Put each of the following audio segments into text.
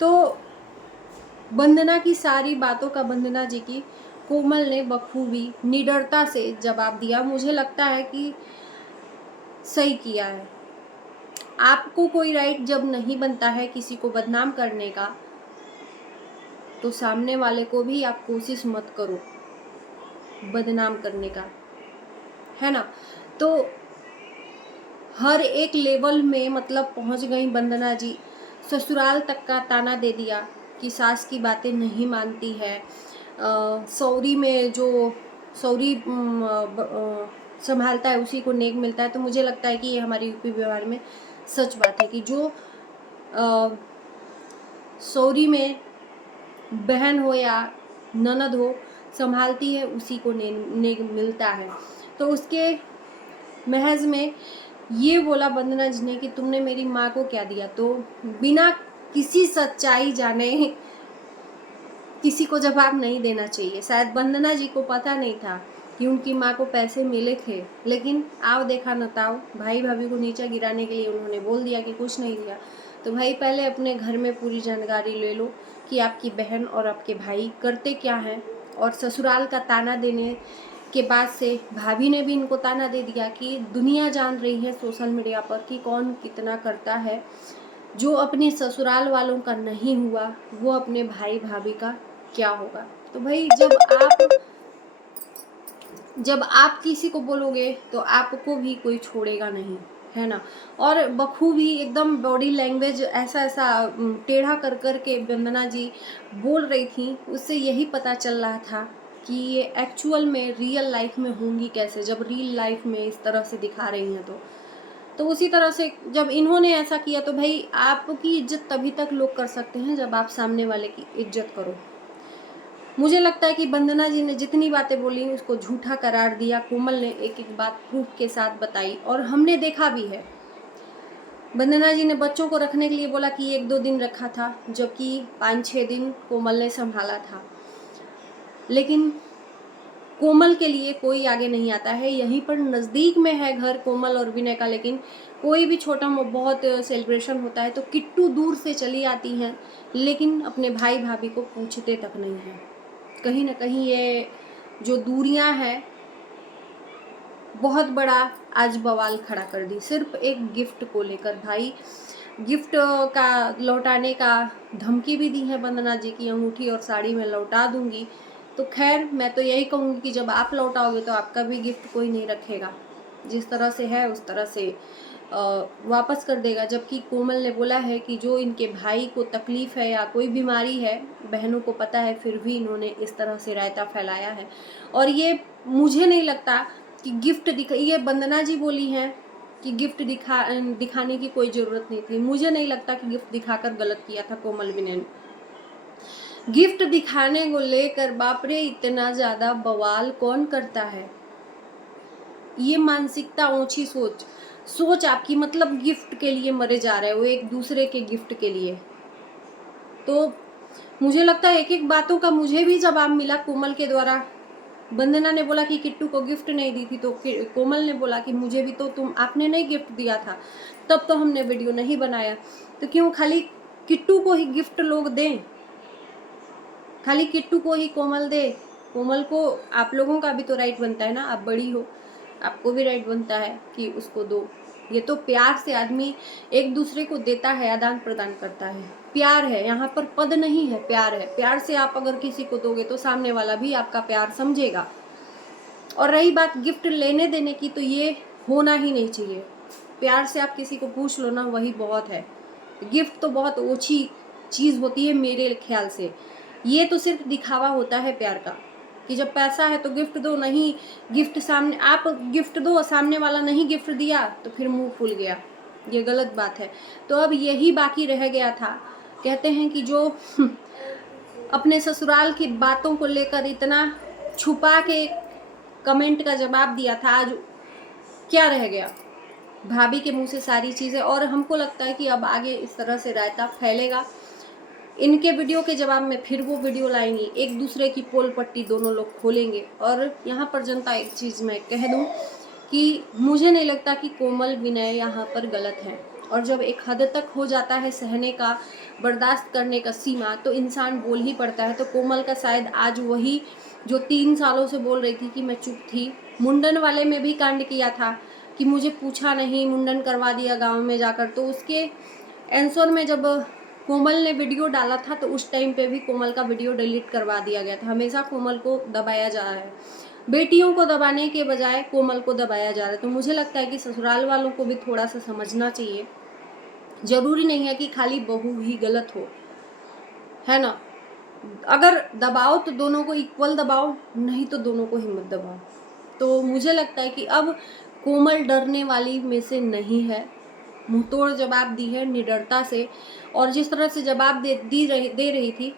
तो वंदना की सारी बातों का वंदना जी की कोमल ने बखूबी निडरता से जवाब दिया। मुझे लगता है कि सही किया है। आपको कोई राइट जब नहीं बनता है किसी को बदनाम करने का, तो सामने वाले को भी आप कोशिश मत करो बदनाम करने का, है ना। तो हर एक लेवल में मतलब पहुंच गई वंदना जी, ससुराल तक का ताना दे दिया कि सास की बातें नहीं मानती है। सौरी में जो सौरी संभालता है उसी को नेक मिलता है। तो मुझे लगता है कि ये हमारी यूपी व्यवहार में सच बात है कि जो सौरी में बहन हो या ननद हो संभालती है उसी को नेक मिलता है। तो उसके महज में ये बोला वंदना जी ने कि तुमने मेरी माँ को क्या दिया। तो बिना किसी सच्चाई जाने किसी को जवाब नहीं देना चाहिए। शायद वंदना जी को पता नहीं था कि उनकी माँ को पैसे मिले थे, लेकिन आओ देखा न ताओ, भाई भाभी को नीचे गिराने के लिए उन्होंने बोल दिया कि कुछ नहीं दिया। तो भाई पहले अपने घर में पूरी जानकारी ले लो कि आपकी बहन और आपके भाई करते क्या हैं। और ससुराल का ताना देने के बाद से भाभी ने भी इनको ताना दे दिया कि दुनिया जान रही है सोशल मीडिया पर कि कौन कितना करता है। जो अपने ससुराल वालों का नहीं हुआ वो अपने भाई भाभी का क्या होगा। तो भाई जब आप किसी को बोलोगे तो आपको भी कोई छोड़ेगा नहीं, है ना। और बखूबी एकदम बॉडी लैंग्वेज ऐसा ऐसा टेढ़ा कर कर के वंदना जी बोल रही थी, उससे यही पता चल रहा था कि ये एक्चुअल में रियल लाइफ में होंगी कैसे, जब रियल लाइफ में इस तरह से दिखा रही हैं। तो उसी तरह से जब इन्होंने ऐसा किया तो भाई आपकी इज्जत तभी तक लोग कर सकते हैं जब आप सामने वाले की इज्जत करो। मुझे लगता है कि वंदना जी ने जितनी बातें बोली उसको झूठा करार दिया। कोमल ने एक एक बात प्रूफ के साथ बताई और हमने देखा भी है। वंदना जी ने बच्चों को रखने के लिए बोला कि 1-2 दिन रखा था, जबकि 5-6 दिन कोमल ने संभाला था। लेकिन कोमल के लिए कोई आगे नहीं आता है। यहीं पर नज़दीक में है घर कोमल और विनय का, लेकिन कोई भी छोटा बहुत सेलिब्रेशन होता है तो किट्टू दूर से चली आती हैं, लेकिन अपने भाई भाभी को पूछते तक नहीं हैं। कहीं ना कहीं ये जो दूरियां हैं बहुत बड़ा आज बवाल खड़ा कर दी, सिर्फ एक गिफ्ट को लेकर। भाई गिफ्ट का लौटाने का धमकी भी दी है वंदना जी की, अंगूठी और साड़ी में लौटा दूंगी। तो खैर मैं तो यही कहूँगी कि जब आप लौटाओगे तो आपका भी गिफ्ट कोई नहीं रखेगा, जिस तरह से है उस तरह से वापस कर देगा। जबकि कोमल ने बोला है कि जो इनके भाई को तकलीफ है या कोई बीमारी है, बहनों को पता है, फिर भी इन्होंने इस तरह से रायता फैलाया है। और ये मुझे नहीं लगता कि गिफ्ट ये वंदना जी बोली हैं कि गिफ्ट दिखाने की कोई ज़रूरत नहीं थी। मुझे नहीं लगता कि गिफ्ट दिखाकर गलत किया था कोमल विनय ने। गिफ्ट दिखाने को लेकर बाप रे इतना ज़्यादा बवाल कौन करता है। ये मानसिकता, ऊंची सोच आपकी, मतलब गिफ्ट के लिए मरे जा रहे हो, एक दूसरे के गिफ्ट के लिए। तो मुझे लगता है एक एक बातों का मुझे भी जवाब मिला कोमल के द्वारा। वंदना ने बोला कि किट्टू को गिफ्ट नहीं दी थी, तो कोमल ने बोला कि मुझे भी तो आपने नहीं गिफ्ट दिया था, तब तो हमने वीडियो नहीं बनाया। तो क्यों खाली किट्टू को ही गिफ्ट लोग दें, खाली किट्टू को ही कोमल दे। कोमल को आप लोगों का भी तो राइट बनता है ना, आप बड़ी हो, आपको भी राइट बनता है कि उसको दो। ये तो प्यार से आदमी एक दूसरे को देता है, आदान प्रदान करता है, प्यार है, यहाँ पर पद नहीं है, प्यार है। प्यार से आप अगर किसी को दोगे तो सामने वाला भी आपका प्यार समझेगा। और रही बात गिफ्ट लेने देने की, तो ये होना ही नहीं चाहिए। प्यार से आप किसी को पूछ लो ना, वही बहुत है। गिफ्ट तो बहुत ओछी चीज़ होती है मेरे ख्याल से। ये तो सिर्फ दिखावा होता है प्यार का, कि जब पैसा है तो गिफ्ट दो, नहीं गिफ्ट सामने आप गिफ्ट दो, सामने वाला नहीं गिफ्ट दिया तो फिर मुंह फूल गया, ये गलत बात है। तो अब यही बाकी रह गया था। कहते हैं कि जो अपने ससुराल की बातों को लेकर इतना छुपा के कमेंट का जवाब दिया था, आज क्या रह गया। भाभी के मुंह से सारी चीज़ें, और हमको लगता है कि अब आगे इस तरह से रायता फैलेगा। इनके वीडियो के जवाब में फिर वो वीडियो लाएंगी, एक दूसरे की पोल पट्टी दोनों लोग खोलेंगे। और यहाँ पर जनता एक चीज़ मैं कह दूँ कि मुझे नहीं लगता कि कोमल विनय यहाँ पर गलत है। और जब एक हद तक हो जाता है सहने का बर्दाश्त करने का सीमा, तो इंसान बोल ही पड़ता है। तो कोमल का शायद आज वही जो 3 सालों से बोल रही थी कि मैं चुप थी, मुंडन वाले में भी कांड किया था कि मुझे पूछा नहीं, मुंडन करवा दिया गाँव में जाकर। तो उसके आंसर में जब कोमल ने वीडियो डाला था तो उस टाइम पे भी कोमल का वीडियो डिलीट करवा दिया गया था। हमेशा कोमल को दबाया जा रहा है, बेटियों को दबाने के बजाय कोमल को दबाया जा रहा है। तो मुझे लगता है कि ससुराल वालों को भी थोड़ा सा समझना चाहिए। जरूरी नहीं है कि खाली बहू ही गलत हो, है ना। अगर दबाओ तो दोनों को इक्वल दबाओ, नहीं तो दोनों को हिम्मत दबाओ। तो मुझे लगता है कि अब कोमल डरने वाली में से नहीं है, मुंहतोड़ जवाब दी है निडरता से, और जिस तरह से जवाब दे रही थी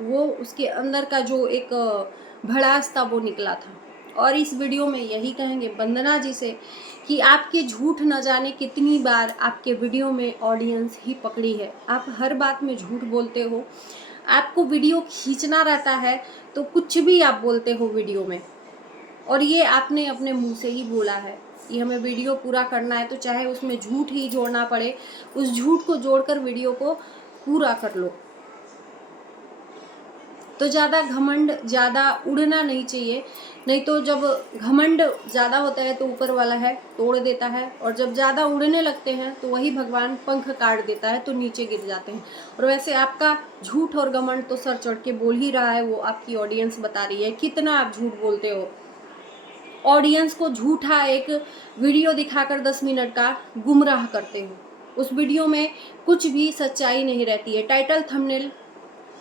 वो उसके अंदर का जो एक भड़ास था वो निकला था। और इस वीडियो में यही कहेंगे वंदना जी से कि आपके झूठ न जाने कितनी बार आपके वीडियो में ऑडियंस ही पकड़ी है। आप हर बात में झूठ बोलते हो, आपको वीडियो खींचना रहता है तो कुछ भी आप बोलते हो वीडियो में, और ये आपने अपने मुंह से ही बोला है कि हमें वीडियो पूरा करना है तो चाहे उसमें झूठ ही जोड़ना पड़े, उस झूठ को जोड़कर वीडियो को पूरा कर लो। तो ज़्यादा घमंड, ज़्यादा उड़ना नहीं चाहिए, नहीं तो जब घमंड ज़्यादा होता है तो ऊपर वाला है तोड़ देता है, और जब ज़्यादा उड़ने लगते हैं तो वही भगवान पंख काट देता है तो नीचे गिर जाते हैं। और वैसे आपका झूठ और घमंड तो सर चढ़ के बोल ही रहा है, वो आपकी ऑडियंस बता रही है कितना आप झूठ बोलते हो। ऑडियंस को झूठा एक वीडियो दिखाकर 10 मिनट का गुमराह करते हो, उस वीडियो में कुछ भी सच्चाई नहीं रहती है। टाइटल थंबनेल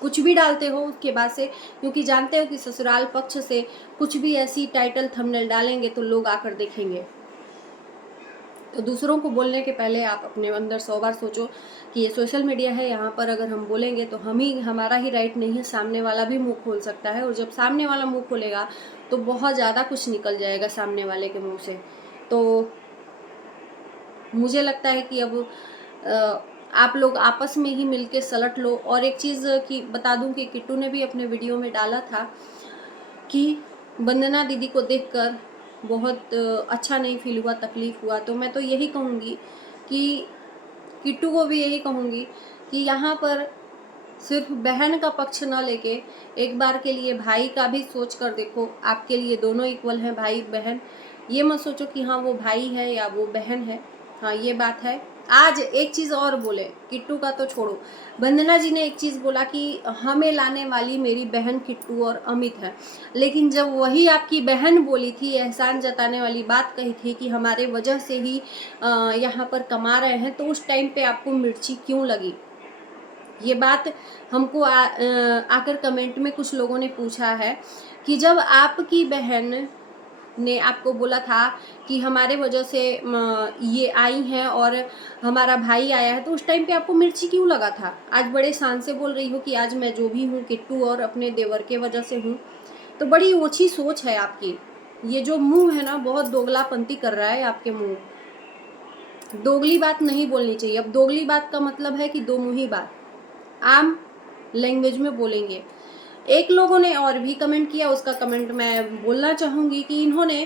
कुछ भी डालते हो उसके बाद से, क्योंकि जानते हो कि ससुराल पक्ष से कुछ भी ऐसी टाइटल थंबनेल डालेंगे तो लोग आकर देखेंगे। तो दूसरों को बोलने के पहले आप अपने अंदर 100 बार सोचो कि ये सोशल मीडिया है, यहाँ पर अगर हम बोलेंगे तो हमारा ही राइट नहीं है, सामने वाला भी मुंह खोल सकता है, और जब सामने वाला मुंह खोलेगा तो बहुत ज़्यादा कुछ निकल जाएगा सामने वाले के मुंह से। तो मुझे लगता है कि अब आप लोग आपस में ही मिलके सलट लो। और एक चीज़ की बता दूं कि किट्टू ने भी अपने वीडियो में डाला था कि वंदना दीदी को देखकर बहुत अच्छा नहीं फील हुआ, तकलीफ़ हुआ। तो मैं तो यही कहूँगी कि किट्टू को भी यही कहूँगी कि यहाँ पर सिर्फ बहन का पक्ष न लेके एक बार के लिए भाई का भी सोच कर देखो। आपके लिए दोनों इक्वल हैं, भाई बहन। ये मत सोचो कि हाँ वो भाई है या वो बहन है। हाँ ये बात है। आज एक चीज़ और बोले, किट्टू का तो छोड़ो, वंदना जी ने एक चीज़ बोला कि हमें लाने वाली मेरी बहन किट्टू और अमित है। लेकिन जब वही आपकी बहन बोली थी, एहसान जताने वाली बात कही थी कि हमारे वजह से ही यहाँ पर कमा रहे हैं, तो उस टाइम पे आपको मिर्ची क्यों लगी? ये बात हमको आकर कमेंट में कुछ लोगों ने पूछा है कि जब आपकी बहन ने आपको बोला था कि हमारे वजह से ये आई हैं और हमारा भाई आया है, तो उस टाइम पे आपको मिर्ची क्यों लगा था? आज बड़े शान से बोल रही हो कि आज मैं जो भी हूँ किट्टू और अपने देवर के वजह से हूँ। तो बड़ी ओछी सोच है आपकी। ये जो मुंह है ना, बहुत दोगलापंती कर रहा है आपके मुंह। दोगली बात नहीं बोलनी चाहिए। अब दोगली बात का मतलब है कि दो मुंही बात आम लैंग्वेज में बोलेंगे। एक लोगों ने और भी कमेंट किया, उसका कमेंट मैं बोलना चाहूँगी कि इन्होंने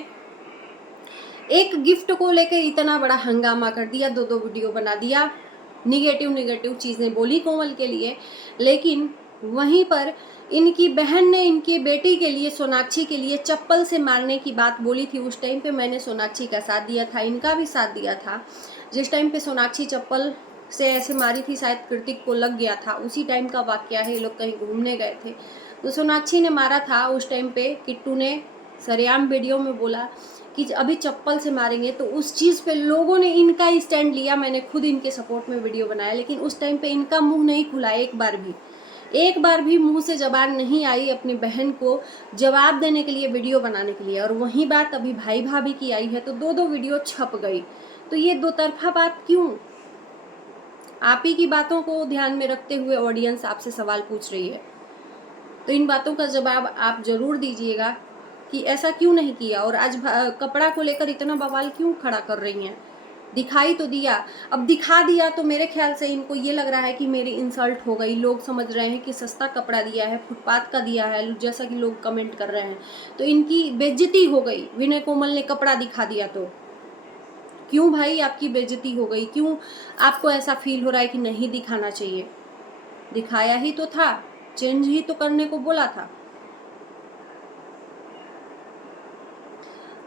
एक गिफ्ट को लेकर इतना बड़ा हंगामा कर दिया, 2 वीडियो बना दिया, निगेटिव चीज़ें बोली कोमल के लिए, लेकिन वहीं पर इनकी बहन ने इनके बेटी के लिए, सोनाक्षी के लिए चप्पल से मारने की बात बोली थी। उस टाइम पे मैंने सोनाक्षी का साथ दिया था, इनका भी साथ दिया था। जिस टाइम पे सोनाक्षी चप्पल से ऐसे मारी थी, शायद कृतिक को लग गया था, उसी टाइम का वाकया है। ये लोग कहीं घूमने गए थे तो सोनाक्षी ने मारा था। उस टाइम पे किट्टू ने सरेआम वीडियो में बोला कि अभी चप्पल से मारेंगे, तो उस चीज़ पे लोगों ने इनका ही स्टैंड लिया। मैंने खुद इनके सपोर्ट में वीडियो बनाया, लेकिन उस टाइम पे इनका मुंह नहीं खुला। एक बार भी मुंह से जबान नहीं आई अपनी बहन को जवाब देने के लिए, वीडियो बनाने के लिए। और वही बात अभी भाई भाभी की आई है तो 2 वीडियो छप गई। तो ये दो तरफा बात क्यों? आप ही की बातों को ध्यान में रखते हुए ऑडियंस आपसे सवाल पूछ रही है, तो इन बातों का जवाब आप जरूर दीजिएगा कि ऐसा क्यों नहीं किया, और आज कपड़ा को लेकर इतना बवाल क्यों खड़ा कर रही हैं? दिखाई तो दिया, अब दिखा दिया तो मेरे ख्याल से इनको ये लग रहा है कि मेरी इंसल्ट हो गई। लोग समझ रहे हैं कि सस्ता कपड़ा दिया है, फुटपाथ का दिया है, जैसा कि लोग कमेंट कर रहे हैं, तो इनकी बेइज्जती हो गई। विनय कोमल ने कपड़ा दिखा दिया तो क्यों भाई आपकी बेइज्जती हो गई? क्यों आपको ऐसा फील हो रहा है कि नहीं दिखाना चाहिए? दिखाया ही तो था, चेंज ही तो करने को बोला था।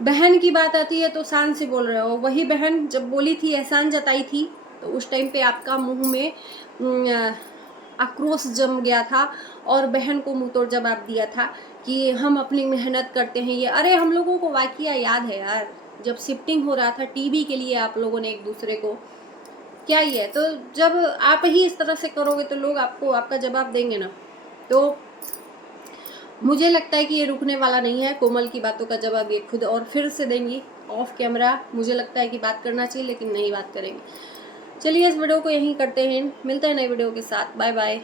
बहन की बात आती है तो शान से बोल रहे हो, वही बहन जब बोली थी, एहसान जताई थी, तो उस टाइम पे आपका मुंह में आक्रोश जम गया था और बहन को मुंह तोड़ जवाब दिया था कि हम अपनी मेहनत करते हैं ये। अरे हम लोगों को वाकया याद है यार, जब शिफ्टिंग हो रहा था टीवी के लिए आप लोगों ने एक दूसरे को, क्या ही है। तो जब आप ही इस तरह से करोगे तो लोग आपको आपका जवाब देंगे ना। तो मुझे लगता है कि ये रुकने वाला नहीं है। कोमल की बातों का जवाब ये खुद और फिर से देंगी ऑफ कैमरा। मुझे लगता है कि बात करना चाहिए लेकिन नहीं बात करेंगे। चलिए इस वीडियो को यहीं करते हैं, मिलते हैं नए वीडियो के साथ। Bye bye.